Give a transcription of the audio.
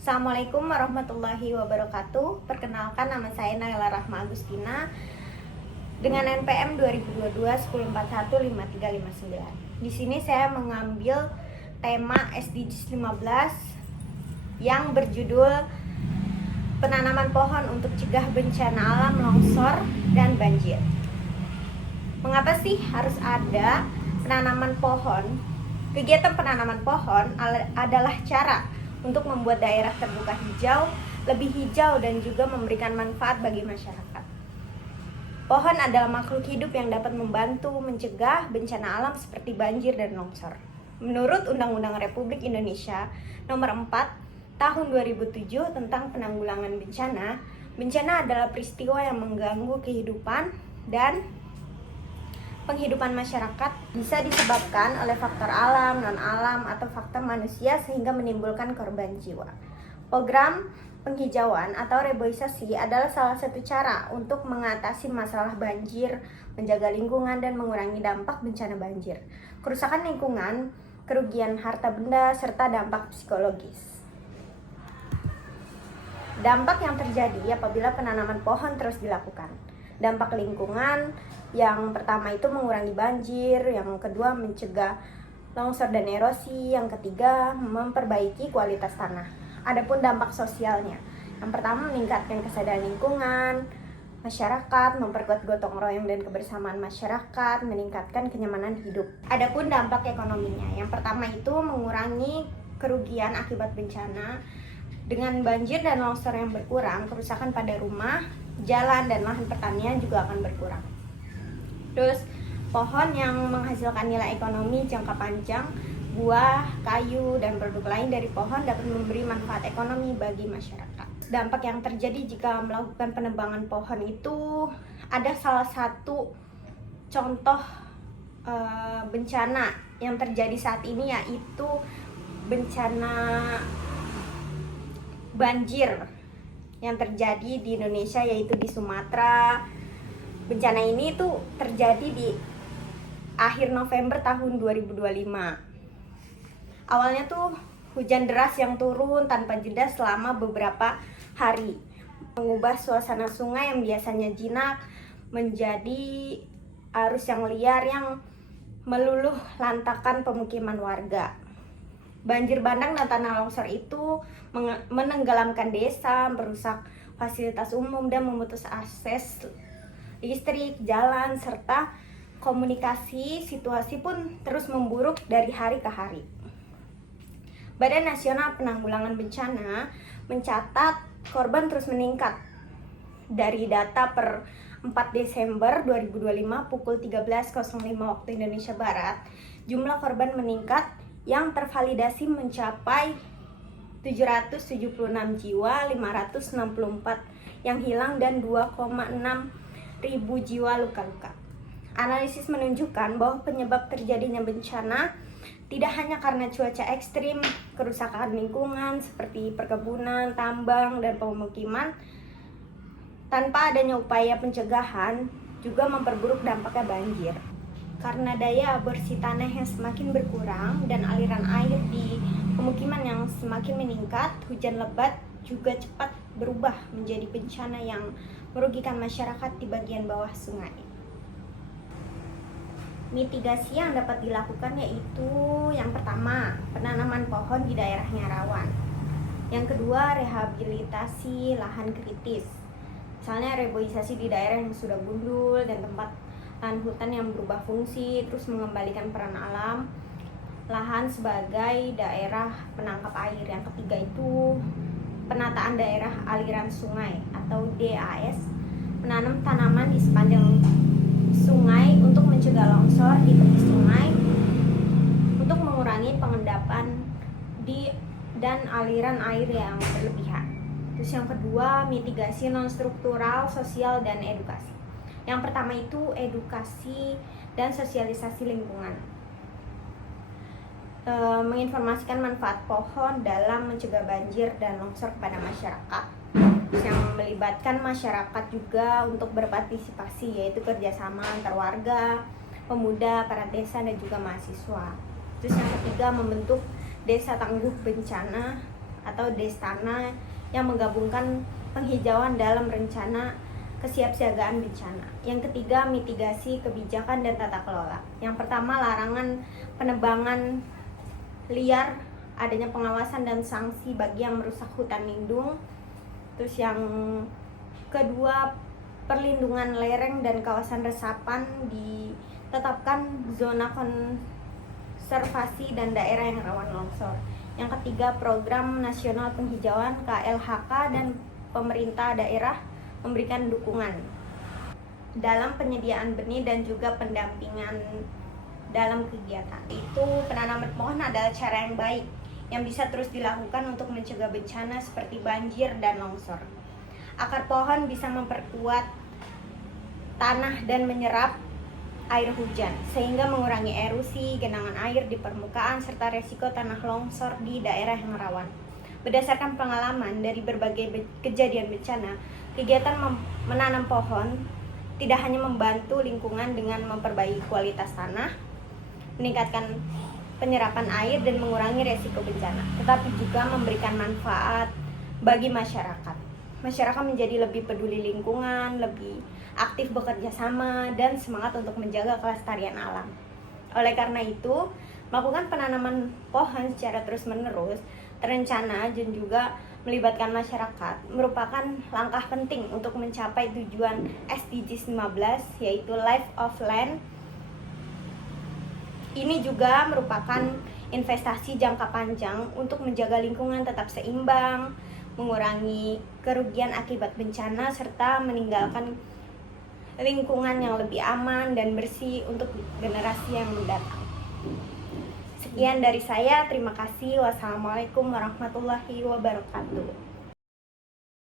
Assalamualaikum warahmatullahi wabarakatuh. Perkenalkan, nama saya Naila Rahma Agustina dengan NPM 2022 10415359. Di sini saya mengambil tema SDGs 15 yang berjudul penanaman pohon untuk cegah bencana alam, longsor, dan banjir. Mengapa sih harus ada penanaman pohon? Kegiatan penanaman pohon adalah cara untuk membuat daerah terbuka hijau, lebih hijau dan juga memberikan manfaat bagi masyarakat. Pohon adalah makhluk hidup yang dapat membantu mencegah bencana alam seperti banjir dan longsor. Menurut Undang-Undang Republik Indonesia Nomor 4 Tahun 2007 tentang penanggulangan bencana, bencana adalah peristiwa yang mengganggu kehidupan dan penghidupan masyarakat, bisa disebabkan oleh faktor alam, non-alam, atau faktor manusia sehingga menimbulkan korban jiwa. Program penghijauan atau reboisasi adalah salah satu cara untuk mengatasi masalah banjir, menjaga lingkungan, dan mengurangi dampak bencana banjir, kerusakan lingkungan, kerugian harta benda, serta dampak psikologis. Dampak yang terjadi apabila penanaman pohon terus dilakukan. Dampak lingkungan yang pertama itu mengurangi banjir, yang kedua mencegah longsor dan erosi, yang ketiga memperbaiki kualitas tanah. Adapun dampak sosialnya, yang pertama meningkatkan kesadaran lingkungan masyarakat, memperkuat gotong royong dan kebersamaan masyarakat, meningkatkan kenyamanan hidup. Adapun dampak ekonominya, yang pertama itu mengurangi kerugian akibat bencana. Dengan banjir dan longsor yang berkurang, kerusakan pada rumah, jalan, dan lahan pertanian juga akan berkurang. Terus, pohon yang menghasilkan nilai ekonomi jangka panjang, buah, kayu, dan produk lain dari pohon dapat memberi manfaat ekonomi bagi masyarakat. Dampak yang terjadi jika melakukan penebangan pohon itu ada salah satu contoh bencana yang terjadi saat ini, yaitu bencana banjir yang terjadi di Indonesia, yaitu di Sumatera. Bencana ini tuh terjadi di akhir November tahun 2025. Awalnya tuh hujan deras yang turun tanpa jeda selama beberapa hari, mengubah suasana sungai yang biasanya jinak menjadi arus yang liar yang meluluh lantakan pemukiman warga. Banjir bandang dan tanah longsor itu menenggelamkan desa, merusak fasilitas umum, dan memutus akses listrik, jalan, serta komunikasi. Situasi pun terus memburuk dari hari ke hari. Badan Nasional Penanggulangan Bencana mencatat korban terus meningkat. Dari data per 4 Desember 2025 pukul 13.05 waktu Indonesia Barat, jumlah korban meningkat yang tervalidasi mencapai 776 jiwa, 564 yang hilang, dan 2,6 ribu jiwa luka-luka. Analisis menunjukkan bahwa penyebab terjadinya bencana tidak hanya karena cuaca ekstrim, kerusakan lingkungan seperti perkebunan, tambang, dan pemukiman. Tanpa adanya upaya pencegahan juga memperburuk dampaknya banjir. Karena daya aborsi tanah yang semakin berkurang dan aliran air di pemukiman yang semakin meningkat, hujan lebat juga cepat berubah menjadi bencana yang merugikan masyarakat di bagian bawah sungai. Mitigasi yang dapat dilakukan yaitu yang pertama, penanaman pohon di daerah yang rawan. Yang kedua, rehabilitasi lahan kritis. Misalnya reboisasi di daerah yang sudah gundul dan tempat lahan hutan yang berubah fungsi, terus mengembalikan peran alam lahan sebagai daerah penangkap air. Yang ketiga itu penataan daerah aliran sungai atau DAS, menanam tanaman di sepanjang sungai untuk mencegah longsor di tepi sungai, untuk mengurangi pengendapan di dan aliran air yang berlebihan. Terus yang kedua, mitigasi non struktural, sosial, dan edukasi. Yang pertama itu edukasi dan sosialisasi lingkungan. Menginformasikan manfaat pohon dalam mencegah banjir dan longsor kepada masyarakat. Yang melibatkan masyarakat juga untuk berpartisipasi, yaitu kerjasama antar warga, pemuda, para desa, dan juga mahasiswa. Terus yang ketiga, membentuk desa tangguh bencana atau Destana yang menggabungkan penghijauan dalam rencana kesiapsiagaan bencana. Yang ketiga, mitigasi kebijakan dan tata kelola. Yang pertama, larangan penebangan liar, adanya pengawasan dan sanksi bagi yang merusak hutan lindung. Terus yang kedua, perlindungan lereng dan kawasan resapan, ditetapkan zona konservasi dan daerah yang rawan longsor. Yang ketiga, program nasional penghijauan KLHK dan pemerintah daerah memberikan dukungan dalam penyediaan benih dan juga pendampingan dalam kegiatan. Itu penanaman pohon adalah cara yang baik yang bisa terus dilakukan untuk mencegah bencana seperti banjir dan longsor. Akar pohon bisa memperkuat tanah dan menyerap air hujan sehingga mengurangi erosi, genangan air di permukaan serta resiko tanah longsor di daerah yang rawan. Berdasarkan pengalaman dari berbagai kejadian bencana, kegiatan menanam pohon tidak hanya membantu lingkungan dengan memperbaiki kualitas tanah, meningkatkan penyerapan air dan mengurangi resiko bencana, tetapi juga memberikan manfaat bagi masyarakat. Masyarakat menjadi lebih peduli lingkungan, lebih aktif bekerja sama, dan semangat untuk menjaga kelestarian alam. Oleh karena itu, melakukan penanaman pohon secara terus-menerus, terencana dan juga melibatkan masyarakat merupakan langkah penting untuk mencapai tujuan SDGs 15, yaitu Life of Land. Ini juga merupakan investasi jangka panjang untuk menjaga lingkungan tetap seimbang, mengurangi kerugian akibat bencana, serta meninggalkan lingkungan yang lebih aman dan bersih untuk generasi yang mendatang. Sekian dari saya, terima kasih. Wassalamualaikum warahmatullahi wabarakatuh.